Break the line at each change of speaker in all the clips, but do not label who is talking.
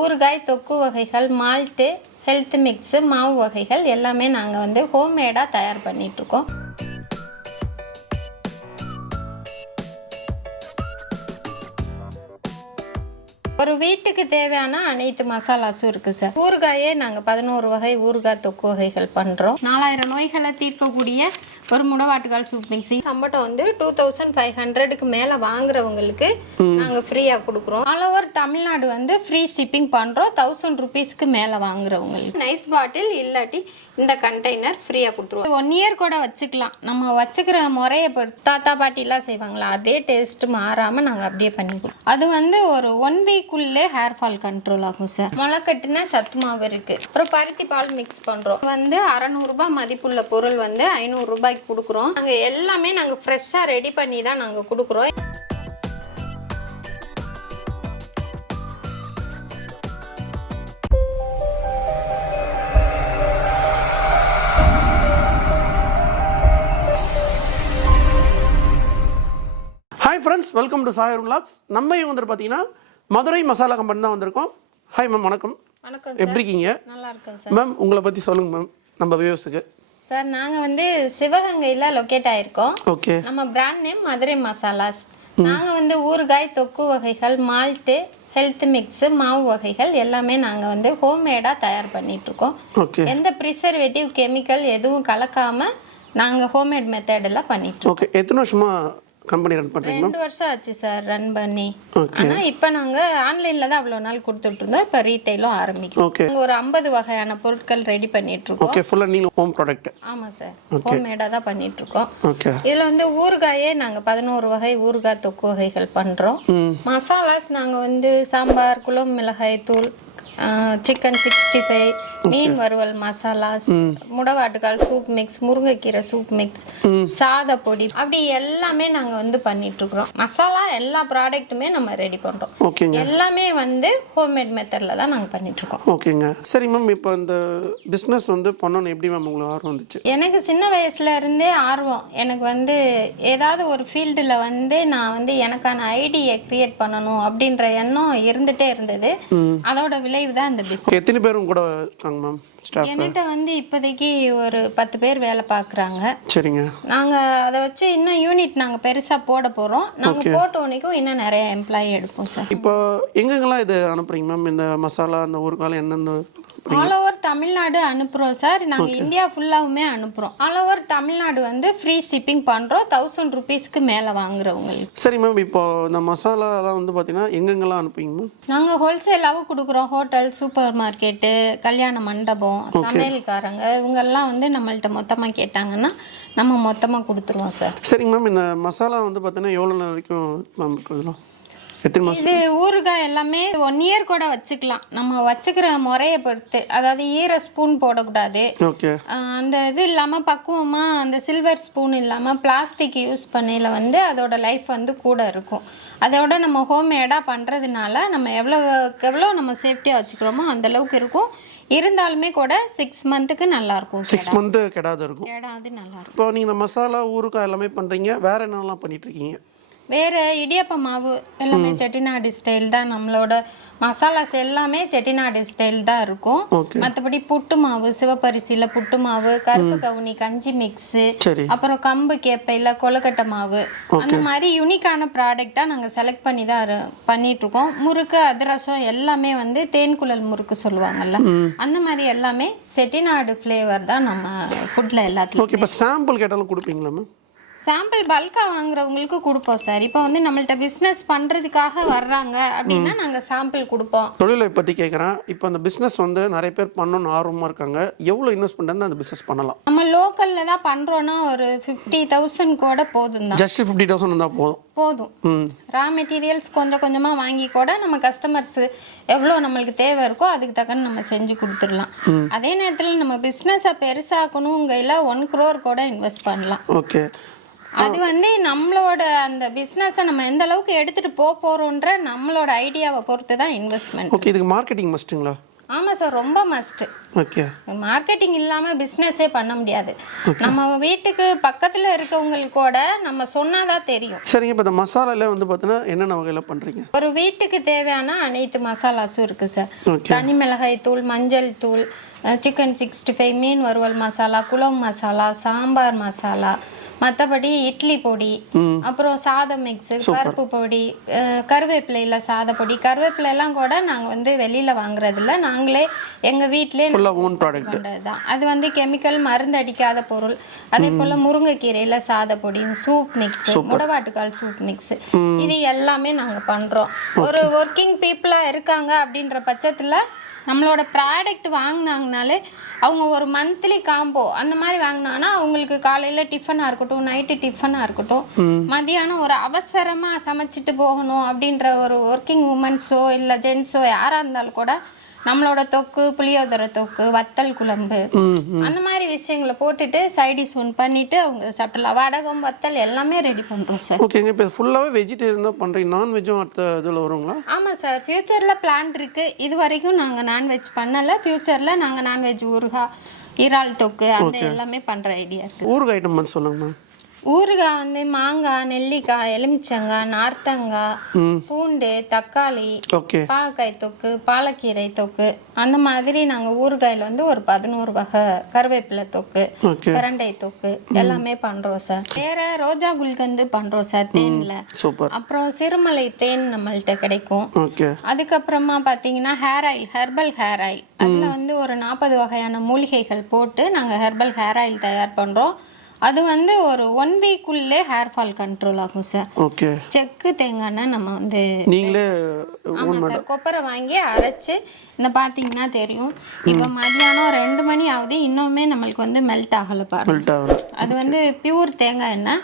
ஊறுகாய் தொக்கு வகைகள் மால்ட்டு ஹெல்த் மிக்ஸு மாவு வகைகள் எல்லாமே நாங்கள் வந்து ஹோம்மேடாக தயார் பண்ணிகிட்ருக்கோம் ஒரு வீட்டுக்கு தேவையான அனைத்து மசாலாஸும் இருக்குது சார். ஊறுகாயே நாங்கள் பதினோரு வகை ஊறுகாய் தொக்கு வகைகள் பண்ணுறோம் நாலாயிரம் நோய்களை தீர்க்கக்கூடிய ஒரு முடவாட்டுக்கால் சூப் மிக்ஸி சம்பட்டம் வந்து டூ தௌசண்ட் ஃபைவ் ஹண்ட்ரடுக்கு மேலே வாங்குறவங்களுக்கு நாங்கள் ஃப்ரீயாக கொடுக்குறோம். ஆல் ஓவர் தமிழ்நாடு வந்து ஃப்ரீ ஷிப்பிங் பண்ணுறோம் தௌசண்ட் ருபீஸ்க்கு மேலே வாங்குறவங்களுக்கு. நைஸ் பாட்டில் இல்லாட்டி இந்த கண்டெய்னர் ஃப்ரீயாக கொடுத்துருவோம். ஒன் இயர் கூட வச்சுக்கலாம். நம்ம வச்சுக்கிற முறையை பொறுத்து தாத்தா பாட்டிலாம் செய்வாங்களா? அதே டேஸ்ட் மாறாமல் நாங்கள் அப்படியே பண்ணி கொடுப்போம். அது வந்து ஒரு ஒன் வீக்குள்ளே ஹேர் ஃபால் கண்ட்ரோல் ஆகும் சார் முளைக்கட்டின சத்து மாவு இருக்குது அப்புறம் பருத்தி பால் மிக்ஸ் பண்ணுறோம் வந்து அறநூறுபா மதிப்புள்ள பொருள் வந்து ஐநூறு ரூபாய்க்கு கொடுக்குறோம். நாங்கள் எல்லாமே நாங்கள் ஃப்ரெஷ்ஷாக ரெடி பண்ணி தான் நாங்கள் கொடுக்குறோம்.
Hi friends welcome to Sayar vlogs நம்ம இவங்க வந்துட்டு பார்த்தீங்கன்னா மதுரை மசாலா கம்பெனி தான் வந்திருக்கோம். ஹாய் மேம் வணக்கம்.
வணக்கம்
எப்படி இருக்கீங்க?
நல்லா இருக்கேன் சார்
மேம் உங்களை பற்றி சொல்லுங்கள் மேம் நம்ம வியூவர்ஸுக்கு
சார் நாங்கள் வந்து சிவகங்கையில் லொக்கேட் ஆயிருக்கோம்.
ஓகே
நம்ம பிராண்ட் நேம் மதுரை மசாலாஸ். நாங்கள் வந்து ஊறுகாய் தொக்கு வகைகள் மால்ட்டு ஹெல்த் மிக்ஸு மாவு வகைகள் எல்லாமே நாங்கள் வந்து ஹோம்மேடாக தயார் பண்ணிகிட்ருக்கோம் எந்த ப்ரிசர்வேட்டிவ் கெமிக்கல் எதுவும் கலக்காமல் நாங்கள் ஹோம்மேட் மெத்தடில் பண்ணிட்டு
ஓகே எத்தனை வருஷமா கம்பெனி ரன் பண்ணுறீங்க மேம்
ரெண்டு வருஷம் ஆச்சு சார் ரன் பண்ணி. ஆனால் இப்போ நாங்கள் ஆன்லைனில் தான் அவ்வளோ நாள் கொடுத்துட்டு இருந்தோம். இப்போ ரீட்டைலும் ஆரம்பிக்கிறோம்
ஓகே
நாங்கள் ஒரு ஐம்பது வகையான பொருட்கள் ரெடி பண்ணிகிட்ருக்கோம்
ஓகே ஃபுல்லாக நீங்கள் ஹோம் ப்ராடக்ட்
ஆமாம் சார். ஹோம்மேடாக தான் பண்ணிகிட்ருக்கோம்
ஓகே
இதில் வந்து ஊறுகாயே நாங்கள் பதினோரு வகை ஊறுகாய் தொக்கு வகைகள் பண்ணுறோம் மசாலாஸ் நாங்கள் வந்து சாம்பார் குழம்பு மிளகாய் தூள் சிக்கன் சிக்ஸ்டி ஃபைவ் மீன் வறுவல் மசாலாஸ் முடவாட்டுக்கால் சூப் மிக்ஸ் முருங்கைக்கீரை சூப் மிக்ஸ் சாத பொடி அப்படி எல்லாமே நாங்கள் வந்து பண்ணிட்டு இருக்கிறோம் மசாலா எல்லா ப்ராடக்ட்டுமே நம்ம ரெடி
ஓகேங்க.
எல்லாமே வந்து ஹோம்மேட் மெத்தடில் தான் நாங்கள் பண்ணிட்டு இருக்கோம்
ஓகேங்க. சரி மேம் இப்போ இந்த பிஸ்னஸ் வந்து பண்ணணும் எப்படி மேம் உங்களுக்கு ஆர்வம் வந்துச்சு?
எனக்கு சின்ன வயசுல இருந்தே ஆர்வம். எனக்கு வந்து ஏதாவது ஒரு ஃபீல்டில் வந்து நான் வந்து எனக்கான ஐடியை கிரியேட் பண்ணணும் அப்படின்ற எண்ணம் இருந்துட்டே இருந்தது. அதோட விளைவு தான் இந்த பிஸ்னஸ்
எத்தனை பேரும் கூட இருக்காங்க மேம் ஸ்டாஃப்
என்கிட்ட வந்து இப்போதைக்கு ஒரு பத்து பேர் வேலை பார்க்குறாங்க.
சரிங்க.
நாங்கள் அதை வச்சு இன்னும் யூனிட் நாங்கள் பெருசாக போட போகிறோம் நாங்கள் போட்ட உடனேக்கும் இன்னும் நிறைய எம்ப்ளாயி எடுப்போம் சார்
இப்போ எங்கெங்கெல்லாம் இது அனுப்புறீங்க மேம் இந்த மசாலா இந்த ஊறுகால் எந்தெந்த
ஆல் ஓவர் தமிழ்நாடு அனுப்புகிறோம் சார். நாங்கள் இந்தியா ஃபுல்லாவுமே அனுப்புகிறோம் ஆல் ஓவர் தமிழ்நாடு வந்து ஃப்ரீ ஷிப்பிங் பண்ணுறோம் தௌசண்ட் ருபீஸ்க்கு மேலே வாங்குறவங்களுக்கு.
சரி மேம் இப்போ இந்த மசாலாலாம் வந்து பார்த்தீங்கன்னா எங்கெங்கெல்லாம் அனுப்புவீங்க மேம்
நாங்கள் ஹோல்சேலாகவும் கொடுக்குறோம். ஹோட்டல் சூப்பர் மார்க்கெட்டு கல்யாண மண்டபம் சமையல்காரங்க இவங்கெல்லாம் வந்து நம்மள்ட்ட மொத்தமாக கேட்டாங்கன்னா நம்ம மொத்தமாக கொடுத்துருவோம் சார்.
சரிங்க மேம் இந்த மசாலா வந்து பார்த்தீங்கன்னா எவ்வளோ நாள் வரைக்கும் மேம் இருக்குதுலாம் எத்தனை மாதம்
இது ஊறுகாய் எல்லாமே ஒன் இயர் கூட வச்சுக்கலாம். நம்ம வச்சுக்கிற முறையை பொறுத்து. அதாவது ஈர ஸ்பூன் போடக்கூடாது.
ஓகே.
அந்த இது இல்லாமல் பக்குவமாக அந்த சில்வர் ஸ்பூன் இல்லாமல் பிளாஸ்டிக் யூஸ் பண்ணையில் வந்து அதோட லைஃப் வந்து கூட இருக்கும். அதோட நம்ம ஹோம்மேடாக பண்ணுறதுனால நம்ம எவ்வளோக்கு எவ்வளோ நம்ம சேஃப்டியாக வச்சுக்கிறோமோ அந்த அளவுக்கு இருக்கும். இருந்தாலுமே கூட சிக்ஸ் மந்த்துக்கு நல்லாயிருக்கும்
சிக்ஸ் மந்த்து கெடாது இருக்கும்.
ஏடாவது நல்லாயிருக்கும்
இப்போ நீங்கள் மசாலா ஊறுகாய் எல்லாமே பண்ணுறீங்க வேறு என்னெல்லாம் பண்ணிட்டு இருக்கீங்க?
வேறு இடியப்ப மாவு எல்லாமே செட்டிநாடு ஸ்டைல் தான். நம்மளோட மசாலாஸ் எல்லாமே செட்டிநாடு ஸ்டைல் தான் இருக்கும். மற்றபடி புட்டு மாவு சிவப்பரிசியில் புட்டு மாவு கருப்பு கவுனி கஞ்சி மிக்ஸு அப்புறம் கம்பு கேப்பையில் கொழுக்கட்டை மாவு. அந்த மாதிரி யூனிக்கான ப்ராடக்டாக நாங்கள் செலக்ட் பண்ணி தான் பண்ணிட்டு இருக்கோம். முறுக்கு அதிரசம் எல்லாமே வந்து தேன்குழல் முறுக்கு சொல்லுவாங்கல்ல. அந்த மாதிரி எல்லாமே செட்டிநாடு ஃப்ளேவர் தான் நம்ம ஃபுட்டில் எல்லாத்துலையும்.
ஓகே இப்போ சாம்பிள் கேட்டாலும் கொடுப்பீங்களா மேம்
சாம்பிள் பல்காக வாங்குறவங்களுக்கு கொடுப்போம் சார் இப்போ வந்து நம்மள்ட்ட பிஸ்னஸ் பண்ணுறதுக்காக வர்றாங்க அப்படின்னா நாங்கள் சாம்பிள் கொடுப்போம்.
தொழிலை பற்றி கேட்குறேன் இப்போ அந்த பிஸ்னஸ் வந்து நிறைய பேர் பண்ணணும்னு ஆர்வமாக இருக்காங்க. எவ்வளோ இன்வெஸ்ட் பண்ணி அந்த பிஸ்னஸ் பண்ணலாம்?
நம்ம லோக்கலில் தான் பண்ணுறோன்னா ஒரு ஃபிஃப்டி தௌசண்ட் கூட போதும் தான்
ஜஸ்ட் ஃபிஃப்டி தௌசண்ட் இருந்தால் போதும்.
போதும் ரா மெட்டீரியல்ஸ் கொஞ்சம் கொஞ்சமாக வாங்கி கூட நம்ம கஸ்டமர்ஸ் எவ்வளோ நம்மளுக்கு தேவை இருக்கோ அதுக்கு தக்கன நம்ம செஞ்சு கொடுத்துடலாம். அதே நேரத்தில் நம்ம பிஸ்னஸை பெருசாக்கணுங்கையில் ஒன் க்ரோர் கூட இன்வெஸ்ட் பண்ணலாம்.
ஓகே
அது வந்து நம்மளோட அந்த பிஸ்னஸை நம்ம எந்த அளவுக்கு எடுத்துகிட்டு போக போகிறோன்ற நம்மளோட ஐடியாவை பொறுத்து தான் இன்வெஸ்ட்மெண்ட்
ஓகே இதுக்கு மார்க்கெட்டிங் மஸ்ட்டுங்களா
ஆமாம் சார் ரொம்ப மஸ்ட்டு
ஓகே
மார்க்கெட்டிங் இல்லாமல் பிஸ்னஸே பண்ண முடியாது. நம்ம வீட்டுக்கு பக்கத்தில் இருக்கவங்களுக்கு கூட நம்ம சொன்னாதான் தெரியும்.
சரிங்க இப்போ இந்த மசாலால வந்து பார்த்தீங்கன்னா என்னென்ன வகையில் பண்ணுறீங்க
ஒரு வீட்டுக்கு தேவையான அனைத்து மசாலாஸும் இருக்குது சார் தனி மிளகாய் தூள் மஞ்சள் தூள் சிக்கன் சிக்ஸ்டி ஃபைவ் மீன் வறுவல் மசாலா குழம்பு மசாலா சாம்பார் மசாலா மற்றபடி இட்லி பொடி அப்புறம் சாதம் மிக்ஸு பருப்பு பொடி கருவேப்பிலையில் சாதப்பொடி கருவேப்பிலையெல்லாம் கூட நாங்கள் வந்து வெளியில் நாங்களே வீட்டிலே
ஃபுல்லாக ஓன் ப்ராடக்ட்
பண்ணுறது தான் அது வந்து கெமிக்கல் மருந்து அடிக்காத பொருள். அதே போல் முருங்கைக்கீரையில் சாதப்பொடி சூப் மிக்ஸ் முடவாட்டுக்கால் சூப் மிக்ஸ் இது எல்லாமே நாங்கள் பண்ணுறோம் ஒரு ஒர்க்கிங் பீப்புளாக இருக்காங்க அப்படின்ற பட்சத்தில் நம்மளோட ப்ராடக்ட் வாங்கினாங்கனாலே அவங்க ஒரு மந்த்லி காம்போ அந்த மாதிரி வாங்கினாங்கன்னா அவங்களுக்கு காலையில் டிஃபனாக இருக்கட்டும் நைட்டு டிஃபனாக இருக்கட்டும் மதியானம் ஒரு அவசரமாக சமைச்சிட்டு போகணும் அப்படின்ற ஒரு ஒர்க்கிங் உமன்ஸோ இல்லை ஜென்ஸோ யாராக இருந்தாலும் கூட நம்மளோட தொக்கு புளியோதரை தொக்கு வத்தல் குழம்பு அந்த மாதிரி விஷயங்களை போட்டுட்டு சைடிஷ் ஒன் பண்ணிட்டு அவங்க சாப்பிடலாம் வடகம் வத்தல் எல்லாமே ரெடி பண்ணுறோம் சார்
ஓகேங்க இப்போ ஃபுல்லாகவே வெஜிடேரியன் தான் பண்ணுறீங்க நான்வெஜ்ஜும் அடுத்த இதில் வருங்களா?
ஆமாம் சார் ஃப்யூச்சரில் பிளான் இருக்குது இது வரைக்கும் நாங்கள் நான்வெஜ் பண்ணலை. ஃப்யூச்சரில் நாங்கள் நான்வெஜ் ஊறுகாய் இறால் தொக்கு அந்த எல்லாமே பண்ணுற ஐடியா இருக்குது
ஊருக்கு ஐட்டம் சொல்லுங்க மேம்
ஊறுகாய் வந்து மாங்காய் நெல்லிக்காய் எலுமிச்சங்காய் நார்த்தங்காய் பூண்டு தக்காளி பாகக்காய் தொக்கு பாலக்கீரை தொக்கு. அந்த மாதிரி நாங்கள் ஊறுகாயில் வந்து ஒரு பதினோரு வகை கருவேப்பிலை தொக்கு
ஓகே.
பிரண்டை தொக்கு எல்லாமே பண்ணுறோம் சார். வேற ரோஜா குல்கந்து பண்ணுறோம் சார் தேனில். அப்புறம் சிறுமலை தேன் நம்மள்ட்ட கிடைக்கும். அதுக்கப்புறமா பார்த்தீங்கன்னா hair oil herbal hair oil. அதில் வந்து ஒரு நாற்பது வகையான மூலிகைகள் போட்டு நாங்கள் ஹெர்பல் ஹேர் ஆயில் தயார் பண்ணுறோம் அது வந்து ஒரு ஒன் வீக்குள்ளே ஹேர் ஃபால் கண்ட்ரோல் ஆகும் சார்
ஓகே
செக்கு தேங்காய் எண்ணெய் நம்ம வந்து
நீங்களே
ஆமாம் சார் கொப்பரை வாங்கி அரைச்சு இந்த பார்த்தீங்கன்னா தெரியும். இப்போ மதியானம் ரெண்டு மணி ஆகுது இன்னுமே நம்மளுக்கு வந்து மெல்ட் ஆகலை பாருங்க. அது வந்து பியூர் தேங்காய் எண்ணெய்.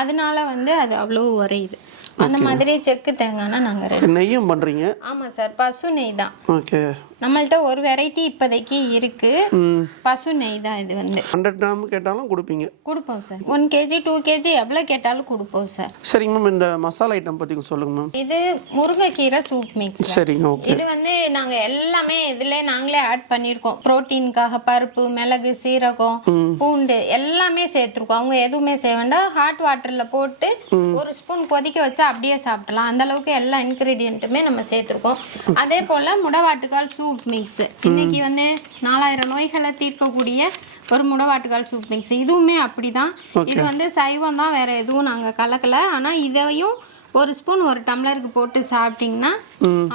அதனால வந்து அது அவ்வளோ வரையுது அந்த மாதிரி செக்கு தேங்காய்னா நாங்கள்
நெய்யும் பண்ணுறீங்க
ஆமாம் சார் பசு நெய் தான்.
ஓகே
நம்மள்ட்ட ஒரு வெரைட்டி இப்போதைக்கு இருக்கு. பசு நெய் தான் இது வந்து.
ஹண்ட்ரட் கிராம் கேட்டாலும் கொடுப்பீங்க.
கொடுப்போம் sir. One KG two KG எவ்வளோ கேட்டாலும் கொடுப்போம் சார்.
சரிங்க மேம் இந்த மசாலா ஐட்டம் பற்றி சொல்லுங்க மேம்
இது முருங்கைக்கீரை சூப் மிக்ஸ்
சரிங்க ஓகே
இது வந்து நாங்க எல்லாமே இதுல நாங்களே ஆட் பண்ணியிருக்கோம் புரோட்டீனுக்காக பருப்பு மிளகு சீரகம் பூண்டு எல்லாமே சேர்த்துருக்கோம். அவங்க எதுவுமே செய்ய வேண்டாம். ஹாட் வாட்டர்ல போட்டு ஒரு ஸ்பூன் கொதிக்க வச்சா அப்படியே சாப்பிடலாம். அந்த அளவுக்கு எல்லா இன்கிரீடியன்ட்டுமே நம்ம சேர்த்துருக்கோம். அதே போல முடவாட்டுக்கால் சூப் மிக்ஸ் இன்னைக்கு வந்து நாலாயிரம் நோய்களை தீர்க்கக்கூடிய ஒரு முடவாட்டுக்கால் சூப் மிக்ஸ் இதுவுமே அப்படிதான். இது வந்து சைவம் தான் வேற எதுவும் நாங்க கலக்கல. ஆனா இதையும் ஒரு ஸ்பூன் ஒரு டம்ளருக்கு போட்டு சாப்பிட்டிங்கன்னா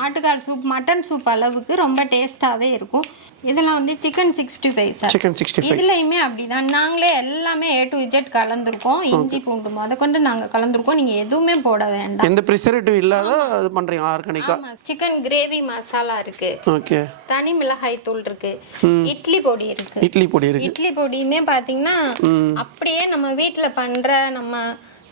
ஆட்டுக்கால் சூப் மட்டன் சூப் அளவுக்கு ரொம்ப டேஸ்டாகவே இருக்கும். இதெல்லாம் வந்து chicken sixty five sir.
Chicken sixty
இதுலையுமே அப்படிதான். நாங்களே எல்லாமே ஏ டு இஜெட் கலந்துருக்கோம். இஞ்சி பூண்டு முத கொண்டு நாங்கள் கலந்துருக்கோம். நீங்கள் எதுவுமே போட வேண்டாம்.
எந்த ப்ரிசர்வேட்டிவ் இல்லாத அது பண்ணுறீங்க ஆர்கானிக்காக
சிக்கன் கிரேவி மசாலா இருக்கு.
ஓகே.
தனி மிளகாய் தூள் இருக்கு. இட்லி பொடி இருக்கு.
இட்லி பொடி இருக்கு.
இட்லி பொடியுமே பார்த்தீங்கன்னா அப்படியே நம்ம வீட்டில் பண்ணுற நம்ம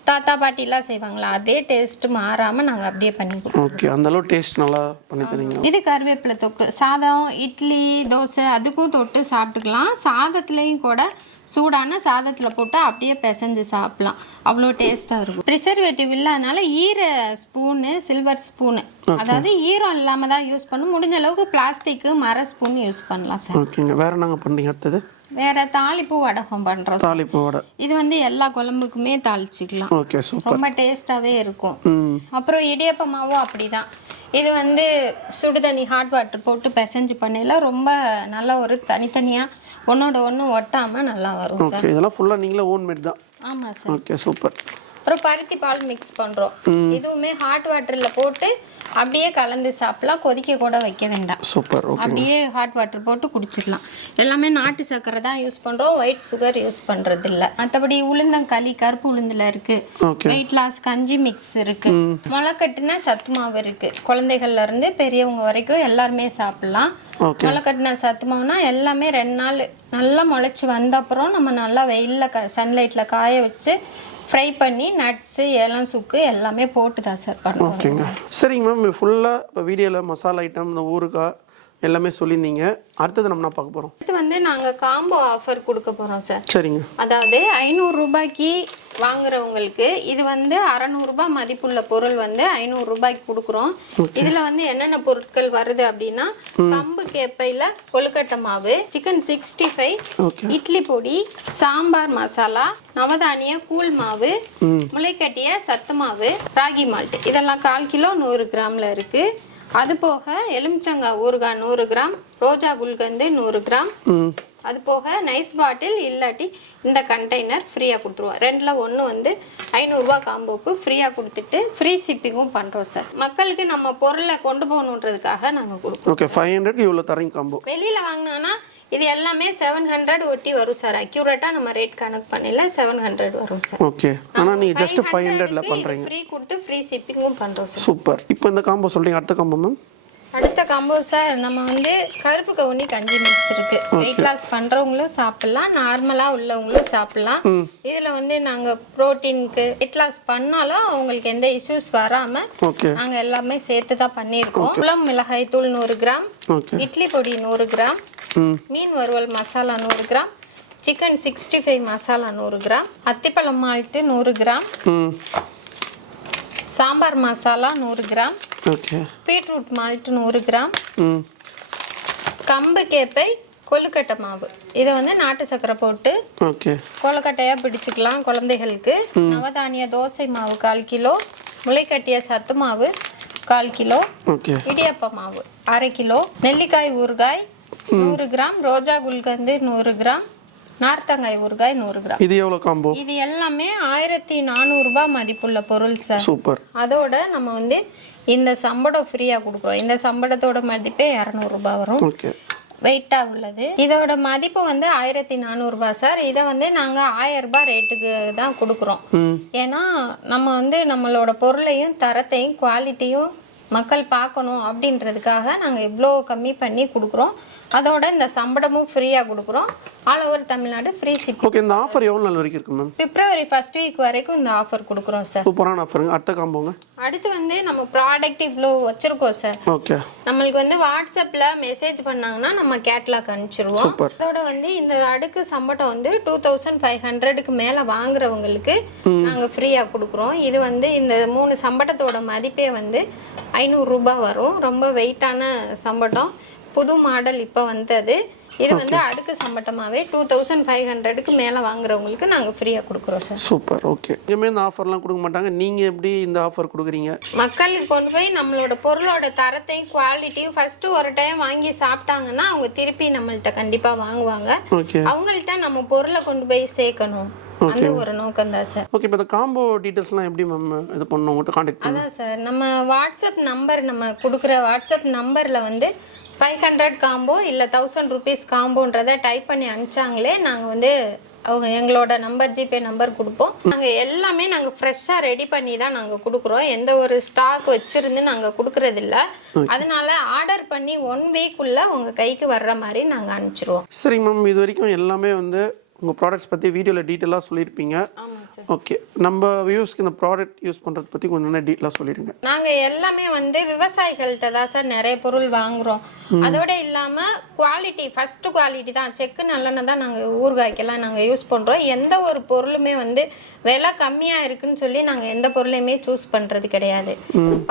தாத்தா பாட்டிலாம் செய்வாங்களா? அதே டேஸ்ட் மாறாமல் நாங்கள் அப்படியே பண்ணி
ஓகே அந்த அளவு டேஸ்ட் நல்லா பண்ணி தரீங்க
இது கருவேப்பிலை தொக்கு. சாதம் இட்லி தோசை அதுக்கும் தொட்டு சாப்பிட்டுக்கலாம். சாதத்துலேயும் கூட சூடான சாதத்தில் போட்டு அப்படியே பிசைஞ்சு சாப்பிடலாம். அவ்வளோ டேஸ்ட்டாக இருக்கும். ப்ரிசர்வேட்டிவ் இல்லாதனால ஈர ஸ்பூனு சில்வர் ஸ்பூனு அதாவது ஈரம் இல்லாமல் தான் யூஸ் பண்ணும் முடிஞ்ச அளவுக்கு பிளாஸ்டிக்கு மர ஸ்பூன் யூஸ் பண்ணலாம் சார்.
ஓகேங்க வேற நாங்கள் பண்ணுறீங்க அடுத்தது?
வேற தாளிப்பு வடகம் பண்ணுறோம்
தாளிப்பு வடை.
இது வந்து எல்லா குழம்புக்குமே தாளிச்சிக்கலாம்.
Okay super.
ரொம்ப டேஸ்டாகவே இருக்கும். அப்புறம் இடியப்ப மாவும் அப்படிதான். இது வந்து சுடு தண்ணி ஹாட் வாட்டர் போட்டு பிசைஞ்சு பண்ணையில ரொம்ப நல்ல ஒரு தனித்தனியாக ஒன்றோட ஒன்று ஒட்டாமல் நல்லா வரும் சார்.
ஓகே இதெல்லாம் ஃபுல்லாக நீங்களே ஓன் மேட் தான்.
ஆமாம் சார்.
Okay super.
அப்புறம் பருத்தி பால் மிக்ஸ் பண்ணுறோம் இதுவுமே ஹாட் வாட்டரில் போட்டு அப்படியே கலந்து சாப்பிடலாம். கொதிக்க கூட வைக்க வேண்டாம்.
சூப்பர்
அப்படியே ஹாட் வாட்டர் போட்டு குடிச்சிடலாம். எல்லாமே நாட்டு சர்க்கரை தான் யூஸ் பண்ணுறோம் ஒயிட் சுகர் யூஸ் பண்ணுறது இல்லை மற்றபடி உளுந்தங்களி கருப்பு உளுந்துல இருக்கு. வெயிட் லாஸ் கஞ்சி மிக்ஸ் இருக்கு. முளைக்கட்டின சத்து மாவு இருக்கு. குழந்தைகள்ல இருந்து பெரியவங்க வரைக்கும் எல்லாருமே சாப்பிடலாம். முளைக்கட்டின சத்து மாவுனா எல்லாமே ரெண்டு நாள் நல்லா முளைச்சி வந்த அப்புறம் நம்ம நல்லா வெயில்ல க சன்லைட்ல காய வச்சு ஃப்ரை பண்ணி நட்ஸு ஏலம் சுக்கு எல்லாமே போட்டு தான் சார் பண்ணுவோம்.
ஓகேங்க. சரிங்க மேம் ஃபுல்லாக இப்போ வீடியோவில் மசாலா ஐட்டம் இந்த ஊறுகாய் எல்லாமே சொல்லியிருந்தீங்க. அடுத்தது நம்ம பார்க்க போகிறோம்
அடுத்து வந்து நாங்கள் காம்போ ஆஃபர் கொடுக்க போகிறோம் சார்
சரிங்க.
அதாவது ஐநூறு ரூபாய்க்கு வாங்குறவங்களுக்கு இது வந்து அறநூறுபா மதிப்புள்ள பொருள் வந்து ஐநூறு ரூபாய்க்கு கொடுக்குறோம். இதுல வந்து என்னென்ன பொருட்கள் வருது அப்படின்னா கம்பு கேப்பையில கொழுக்கட்டை மாவு சிக்கன் சிக்ஸ்டி ஃபைவ் இட்லி பொடி சாம்பார் மசாலா நவதானிய கூழ் மாவு முளைக்கட்டிய சத்து மாவு ராகி மால்ட். இதெல்லாம் கால் கிலோ நூறு கிராம்ல இருக்கு. அது போக எலுமிச்சங்காய் ஊறுகாய் நூறு கிராம் ரோஜா குல்கந்து நூறு கிராம். அது போக நைஸ் பாட்டில் இல்லாட்டி இந்த கண்டெய்னர் ஃப்ரீயாக கொடுத்துருவோம். ரெண்டில் ஒன்று வந்து ஐநூறுரூவா காம்போக்கு ஃப்ரீயாக கொடுத்துட்டு ஃப்ரீ ஷிப்பிங்கும் பண்ணுறோம் சார் மக்களுக்கு நம்ம பொருளை கொண்டு போகணுன்றதுக்காக நாங்கள் கொடுப்போம்.
ஓகே ஃபைவ் ஹண்ட்ரட்க்கு இவ்வளோ தரீங்க காம்போ
வெளியில் வாங்கினோன்னா இது எல்லாமே செவன் ஹண்ட்ரட் ஒட்டி வரும் சார் அக்யூரேட்டாக நம்ம ரேட் கணக்கு பண்ணல செவன் ஹண்ட்ரட் வரும் சார்
ஓகே ஆனால் நீங்கள் ஜஸ்ட் ஃபைவ் ஹண்ட்ரட்ல பண்ணுறீங்க
ஃப்ரீ கொடுத்து ஃப்ரீ ஷிப்பிங்கும் பண்ணுறோம் சார்
சூப்பர் இப்போ இந்த காம்போ சொல்கிறீங்க அடுத்த காம்போ மேம்
அடுத்த காம்போ சார் நம்ம வந்து கருப்பு கவுனி கஞ்சி மிக்ஸ் இருக்கு. வெயிட் லாஸ் பண்றவங்களும் சாப்பிடலாம் நார்மலா உள்ளவங்களும் சாப்பிடலாம். இதுல வந்து நாங்க புரோட்டீனுக்கு வெயிட் லாஸ் பண்ணாலும் அவங்களுக்கு எந்த இஷ்யூஸ் வராம நாங்க எல்லாமே சேர்த்து தான் பண்ணியிருக்கோம் குளம் மிளகாய் தூள் நூறு கிராம் இட்லி பொடி நூறு கிராம் மீன் வறுவல் மசாலா நூறு gram chicken sixty five masala நூறு கிராம் அத்திப்பழம் மால்ட்டு நூறு கிராம் சாம்பார் மசாலா நூறு கிராம்.
ஓகே.
பீட்ரூட் மால்ட்டு நூறு கிராம். கம்பு கேப்பை கொழுக்கட்டை மாவு. இதை வந்து நாட்டு சக்கரை போட்டு
ஓகே.
கொழுக்கட்டையாக பிடிச்சிக்கலாம் குழந்தைகளுக்கு. நவதானிய தோசை மாவு கால் கிலோ முளைக்கட்டிய சத்து மாவு கால் கிலோ இடியப்ப மாவு அரை கிலோ நெல்லிக்காய் ஊறுகாய் நூறு கிராம் ரோஜா குல்கந்து நூறு கிராம் நார்த்தங்காய் ஊறுகாய் நூறு கிராம்.
இது எவ்வளோ காம்போ
இது எல்லாமே ஆயிரத்தி நானூறுரூபா மதிப்புள்ள பொருள் சார்
சூப்பர்.
அதோட நம்ம வந்து இந்த சம்படம் ஃப்ரீயாக கொடுக்குறோம். இந்த சம்படத்தோட மதிப்பே இரநூறுபா வரும். வெயிட்டாக உள்ளது. இதோட மதிப்பு வந்து ஆயிரத்தி நானூறுபா சார் இதை வந்து நாங்கள் ஆயிரம் ரூபாய் ரேட்டுக்கு தான் கொடுக்குறோம். ஏன்னா நம்ம வந்து நம்மளோட பொருளையும் தரத்தையும் குவாலிட்டியும் மக்கள் பார்க்கணும் அப்படின்றதுக்காக நாங்கள் இவ்வளோ கம்மி பண்ணி கொடுக்குறோம். அதோட இந்த சம்பளமும் ஃப்ரீயாக கொடுக்குறோம். All over Tamil Nadu free ship
okay இந்த ஆஃபர் எவ்வளோ நாள் வரைக்கும் இருக்கு மேம்
பிப்ரவரி ஃபர்ஸ்ட் வீக் வரைக்கும் இந்த ஆஃபர் கொடுக்குறோம் சார்
சூப்பரான ஆஃபருங்க அடுத்த காம்போங்க
அடுத்து வந்து நம்ம ப்ராடக்ட் இவ்வளோ வச்சுருக்கோம் சார்
ஓகே
நம்மளுக்கு வந்து வாட்ஸ்அப்ல மெசேஜ் பண்ணாங்கன்னா நம்ம கேட்லாக் அனுப்பிச்சிருவோம். அதோட வந்து இந்த அடுக்கு சம்பளம் வந்து டூ தௌசண்ட் ஃபைவ் ஹண்ட்ரடுக்கு மேல வாங்குறவங்களுக்கு நாங்க ஃப்ரீயா கொடுக்குறோம். இது வந்து இந்த மூணு சம்பளத்தோட மதிப்பே வந்து ஐநூறு ரூபாய் வரும். ரொம்ப வெயிட்டான சம்பளம் புது மாடல் இப்போ வந்தது. இது வந்து அடுக்கு சம்பட்டமாவே டூ தௌசண்ட் ஃபைவ் ஹண்ட்ரடுக்கு மேலே வாங்குறவங்களுக்கு நாங்கள் ஃப்ரீயாக கொடுக்குறோம் சார்
சூப்பர் ஓகே எங்கேயுமே இந்த ஆஃபர்லாம் கொடுக்க மாட்டாங்க. நீங்கள் எப்படி இந்த ஆஃபர் கொடுக்குறீங்க?
மக்களுக்கு கொண்டு போய் நம்மளோட பொருளோட தரத்தையும் குவாலிட்டியும் ஃபர்ஸ்ட் ஒரு டைம் வாங்கி சாப்பிட்டாங்கன்னா அவங்க திருப்பி நம்மள்ட்ட கண்டிப்பாக வாங்குவாங்க. அவங்கள்ட்ட நம்ம பொருளை கொண்டு போய் சேர்க்கணும். அந்த ஒரு நோக்கம் தான் சார்
ஓகே இப்போ இந்த காம்போ டீட்டெயில்ஸ்லாம் எப்படி மேம் இது பண்ணணும்? உங்கள்கிட்ட காண்டாக்ட் பண்ணணும்
அதான் சார் நம்ம வாட்ஸ்அப் நம்பர் நம்ம கொடுக்குற வாட்ஸ்அப் நம்பரில் வந்து ஃபைவ் ஹண்ட்ரட் காம்போ இல்லை தௌசண்ட் ருபீஸ் காம்போன்றதை டைப் பண்ணி அனுப்பிச்சாங்களே நாங்கள் வந்து அவங்க எங்களோட நம்பர் ஜிபே நம்பர் கொடுப்போம். நாங்கள் எல்லாமே நாங்கள் ஃப்ரெஷ்ஷாக ரெடி பண்ணி தான் நாங்கள் கொடுக்குறோம். எந்த ஒரு ஸ்டாக் வச்சிருந்து நாங்கள் கொடுக்கறதில்ல அதனால ஆர்டர் பண்ணி ஒன் வீக்குள்ள உங்கள் கைக்கு வர்ற மாதிரி நாங்கள் அனுப்பிச்சிருவோம்.
சரிங்க மேம் இது வரைக்கும் எல்லாமே வந்து உங்கள் ப்ராடக்ட்ஸ் பற்றி வீடியோவில் டீட்டெயிலாக சொல்லியிருப்பீங்க. ஓகே நம்ம வியூஸ்க்கு இந்த ப்ராடக்ட் யூஸ் பண்ணுறது பற்றி கொஞ்சம் டீட்டெயிலாக சொல்லிடுங்க.
நாங்கள் எல்லாமே வந்து விவசாயிகள்கிட்ட தான் சார் நிறைய பொருள் வாங்குறோம். அதோட இல்லாமல் குவாலிட்டி ஃபர்ஸ்ட் குவாலிட்டி தான். செக்கு நல்லெண்ணெய் தான் நாங்கள் ஊறுகாய்க்கெல்லாம் நாங்கள் யூஸ் பண்ணுறோம் எந்த ஒரு பொருளுமே வந்து விலை கம்மியாக இருக்குன்னு சொல்லி நாங்கள் எந்த பொருளையுமே சூஸ் பண்ணுறது கிடையாது.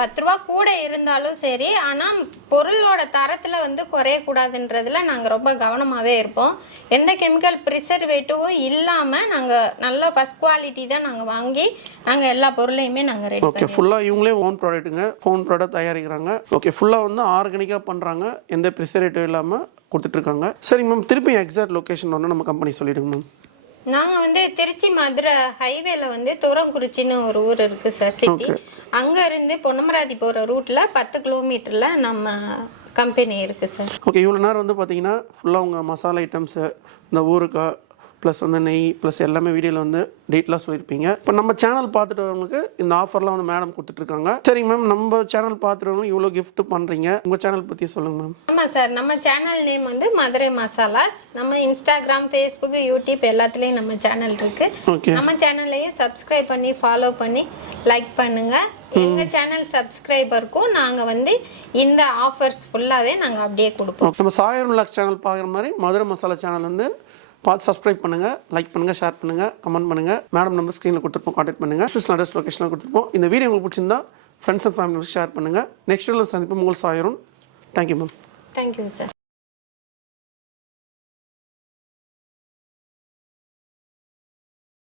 பத்து ரூபா கூட இருந்தாலும் சரி ஆனால் பொருளோட தரத்தில் வந்து குறையக்கூடாதுன்றதுல நாங்கள் ரொம்ப கவனமாகவே இருப்போம். எந்த கெமிக்கல் ப்ரிசர்வேட்டிவும் இல்லாமல் நாங்கள் நல்ல ஃபஸ்ட் குவாலிட்டி தான் நாங்கள் வாங்கி நாங்கள் எல்லா பொருளையுமே நாங்கள் ரெடி
ஓகே ஃபுல்லாக இவங்களே ஓன் ப்ராடக்ட்டுங்க ஓன் ப்ராடக்ட் தயாரிக்கிறாங்க. ஓகே ஃபுல்லாக வந்து ஆர்கானிக்காக பண்ணுறாங்க எந்த ப்ரிசர்வேட்டிவ் இல்லாமல் கொடுத்துட்ருக்காங்க. சரி மேம் திருப்பி எக்ஸாக்ட் லொக்கேஷன் ஒன்று நம்ம கம்பெனி சொல்லிடுங்க மேம்
நாங்க வந்து திருச்சி மதுரை ஹைவேல வந்து துறங்குறிச்சின்னு ஒரு ஊர் இருக்கு சார் சிட்டி அங்க இருந்து பொன்னமராதி போற ரூட்ல பத்து கிலோமீட்டர்ல நம்ம கம்பெனி இருக்கு சார்
ஓகே இவ்வளோ நேரம் வந்து பார்த்தீங்கன்னா ஃபுல்லாக உங்கள் மசாலா ஐட்டம்ஸு இந்த ஊறுகாய் ப்ளஸ் வந்து நெய் ப்ளஸ் எல்லாமே வீடியோவில் வந்து டீட்டெயிலாக சொல்லியிருப்பீங்க இப்போ நம்ம சேனல் பார்த்துட்டு வரவங்களுக்கு இந்த ஆஃபர்லாம் வந்து மேடம் கொடுத்துட்ருக்காங்க. சரிங்க மேம் நம்ம சேனல் பார்த்துட்டு இவ்வளோ gift பண்ணுறீங்க உங்கள் சேனல் பற்றி சொல்லுங்கள் மேம்
ஆமா சார் நம்ம சேனல் நேம் வந்து மதுரை மசாலாஸ். நம்ம இன்ஸ்டாகிராம் ஃபேஸ்புக் யூடியூப் எல்லாத்துலேயும் நம்ம சேனல் இருக்கு.
ஓகே
நம்ம சேனல்லையும் சப்ஸ்கிரைப் பண்ணி ஃபாலோ பண்ணி லைக் பண்ணுங்க. எங்க சேனல் சப்ஸ்கிரைபருக்கும் நாங்க வந்து இந்த ஆஃபர்ஸ் ஃபுல்லாவே நாங்க அப்படியே கொடுப்போம்.
நம்ம சாயர் சேனல் பார்க்குற மாதிரி மதுரை மசாலா சேனல் வந்து பார்த்து சப்ஸ்கிரைப் பண்ணுங்கள் லைக் பண்ணுங்கள் ஷேர் பண்ணுங்கள் கமெண்ட் பண்ணுங்கள் மேடம் நம்பர் ஸ்க்ரீனில் கொடுத்துருப்போம் காண்டாக்ட் பண்ணுங்கள் ஆஃபீஸ் அட்ரஸ் லொக்கேஷனில் கொடுத்துருப்போம். இந்த வீடியோ உங்களுக்கு பிடிச்சிருந்தா ஃப்ரெண்ட்ஸ் அண்ட் ஃபேமிலி ஷேர் பண்ணுங்கள் நெக்ஸ்ட் வீடியோவில் சந்திப்போம். உங்களுக்கு சாயரும் thank you ma'am
thank you sir